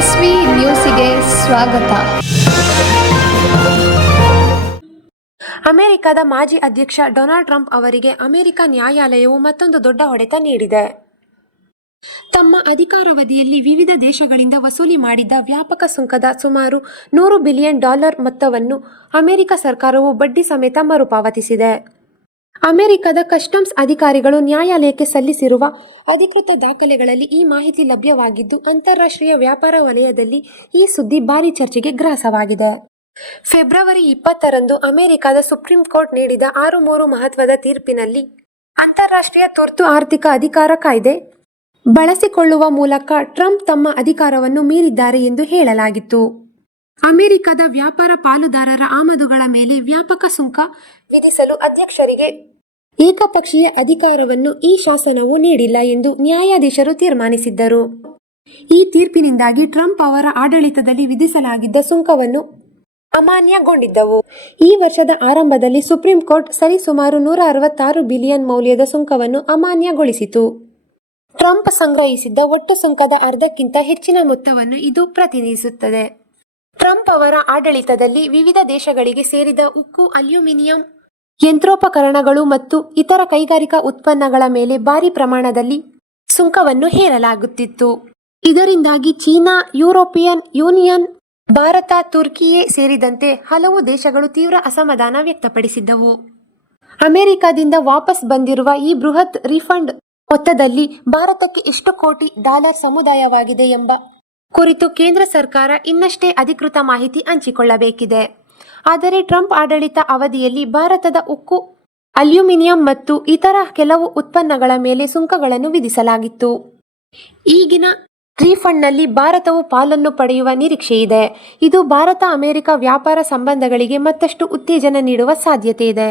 S V ನ್ಯೂಸಿಗೆ ಸ್ವಾಗತ. ಅಮೆರಿಕದ ಮಾಜಿ ಅಧ್ಯಕ್ಷ ಡೊನಾಲ್ಡ್ ಟ್ರಂಪ್ ಅವರಿಗೆ ಅಮೆರಿಕ ನ್ಯಾಯಾಲಯವು ಮತ್ತೊಂದು ದೊಡ್ಡ ಹೊಡೆತ ನೀಡಿದೆ. ತಮ್ಮ ಅಧಿಕಾರಾವಧಿಯಲ್ಲಿ ವಿವಿಧ ದೇಶಗಳಿಂದ ವಸೂಲಿ ಮಾಡಿದ್ದ ವ್ಯಾಪಕ ಸುಂಕದ ಸುಮಾರು $100 ಬಿಲಿಯನ್ ಮೊತ್ತವನ್ನು ಅಮೆರಿಕ ಸರ್ಕಾರವು ಬಡ್ಡಿ ಸಮೇತ ಮರುಪಾವತಿಸಿದೆ. ಅಮೆರಿಕದ ಕಸ್ಟಮ್ಸ್ ಅಧಿಕಾರಿಗಳು ನ್ಯಾಯಾಲಯಕ್ಕೆ ಸಲ್ಲಿಸಿರುವ ಅಧಿಕೃತ ದಾಖಲೆಗಳಲ್ಲಿ ಈ ಮಾಹಿತಿ ಲಭ್ಯವಾಗಿದ್ದು, ಅಂತಾರಾಷ್ಟ್ರೀಯ ವ್ಯಾಪಾರ ವಲಯದಲ್ಲಿ ಈ ಸುದ್ದಿ ಭಾರೀ ಚರ್ಚೆಗೆ ಗ್ರಾಸವಾಗಿದೆ. ಫೆಬ್ರವರಿ 20ರಂದು ಅಮೆರಿಕದ ಸುಪ್ರೀಂ ಕೋರ್ಟ್ ನೀಡಿದ 6-3 ಮಹತ್ವದ ತೀರ್ಪಿನಲ್ಲಿ ಅಂತಾರಾಷ್ಟ್ರೀಯ ತುರ್ತು ಆರ್ಥಿಕ ಅಧಿಕಾರ ಕಾಯ್ದೆ ಬಳಸಿಕೊಳ್ಳುವ ಮೂಲಕ ಟ್ರಂಪ್ ತಮ್ಮ ಅಧಿಕಾರವನ್ನು ಮೀರಿದ್ದಾರೆ ಎಂದು ಹೇಳಲಾಗಿತ್ತು. ಅಮೆರಿಕದ ವ್ಯಾಪಾರ ಪಾಲುದಾರರ ಆಮದುಗಳ ಮೇಲೆ ವ್ಯಾಪಕ ಸುಂಕ ವಿಧಿಸಲು ಅಧ್ಯಕ್ಷರಿಗೆ ಏಕಪಕ್ಷೀಯ ಅಧಿಕಾರವನ್ನು ಈ ಶಾಸನವು ನೀಡಿಲ್ಲ ಎಂದು ನ್ಯಾಯಾಧೀಶರು ತೀರ್ಮಾನಿಸಿದ್ದರು. ಈ ತೀರ್ಪಿನಿಂದಾಗಿ ಟ್ರಂಪ್ ಅವರ ಆಡಳಿತದಲ್ಲಿ ವಿಧಿಸಲಾಗಿದ್ದ ಸುಂಕವನ್ನು ಅಮಾನ್ಯಗೊಂಡಿದ್ದವು. ಈ ವರ್ಷದ ಆರಂಭದಲ್ಲಿ ಸುಪ್ರೀಂ ಕೋರ್ಟ್ ಸರಿಸುಮಾರು $166 ಬಿಲಿಯನ್ ಮೌಲ್ಯದ ಸುಂಕವನ್ನು ಅಮಾನ್ಯಗೊಳಿಸಿತು. ಟ್ರಂಪ್ ಸಂಗ್ರಹಿಸಿದ್ದ ಒಟ್ಟು ಸುಂಕದ ಅರ್ಧಕ್ಕಿಂತ ಹೆಚ್ಚಿನ ಮೊತ್ತವನ್ನು ಇದು ಪ್ರತಿನಿಧಿಸುತ್ತದೆ. ಟ್ರಂಪ್ ಅವರ ಆಡಳಿತದಲ್ಲಿ ವಿವಿಧ ದೇಶಗಳಿಗೆ ಸೇರಿದ ಉಕ್ಕು, ಅಲ್ಯೂಮಿನಿಯಂ, ಯಂತ್ರೋಪಕರಣಗಳು ಮತ್ತು ಇತರ ಕೈಗಾರಿಕಾ ಉತ್ಪನ್ನಗಳ ಮೇಲೆ ಭಾರಿ ಪ್ರಮಾಣದಲ್ಲಿ ಸುಂಕವನ್ನು ಹೇರಲಾಗುತ್ತಿತ್ತು. ಇದರಿಂದಾಗಿ ಚೀನಾ, ಯುರೋಪಿಯನ್ ಯೂನಿಯನ್, ಭಾರತ, ತುರ್ಕಿಯೇ ಸೇರಿದಂತೆ ಹಲವು ದೇಶಗಳು ತೀವ್ರ ಅಸಮಾಧಾನ ವ್ಯಕ್ತಪಡಿಸಿದ್ದವು. ಅಮೆರಿಕದಿಂದ ವಾಪಸ್ ಬಂದಿರುವ ಈ ಬೃಹತ್ ರೀಫಂಡ್ ಮೊತ್ತದಲ್ಲಿ ಭಾರತಕ್ಕೆ ಎಷ್ಟು ಕೋಟಿ ಡಾಲರ್ ಸಮುದಾಯವಾಗಿದೆ ಎಂಬ ಕುರಿತು ಕೇಂದ್ರ ಸರ್ಕಾರ ಇನ್ನಷ್ಟೇ ಅಧಿಕೃತ ಮಾಹಿತಿ ಹಂಚಿಕೊಳ್ಳಬೇಕಿದೆ. ಆದರೆ ಟ್ರಂಪ್ ಆಡಳಿತ ಅವಧಿಯಲ್ಲಿ ಭಾರತದ ಉಕ್ಕು, ಅಲ್ಯೂಮಿನಿಯಂ ಮತ್ತು ಇತರ ಕೆಲವು ಉತ್ಪನ್ನಗಳ ಮೇಲೆ ಸುಂಕಗಳನ್ನು ವಿಧಿಸಲಾಗಿತ್ತು. ಈಗಿನ ರೀಫಂಡ್ನಲ್ಲಿ ಭಾರತವು ಪಾಲನ್ನು ಪಡೆಯುವ ನಿರೀಕ್ಷೆಯಿದೆ. ಇದು ಭಾರತ-ಅಮೆರಿಕ ವ್ಯಾಪಾರ ಸಂಬಂಧಗಳಿಗೆ ಮತ್ತಷ್ಟು ಉತ್ತೇಜನ ನೀಡುವ ಸಾಧ್ಯತೆ ಇದೆ.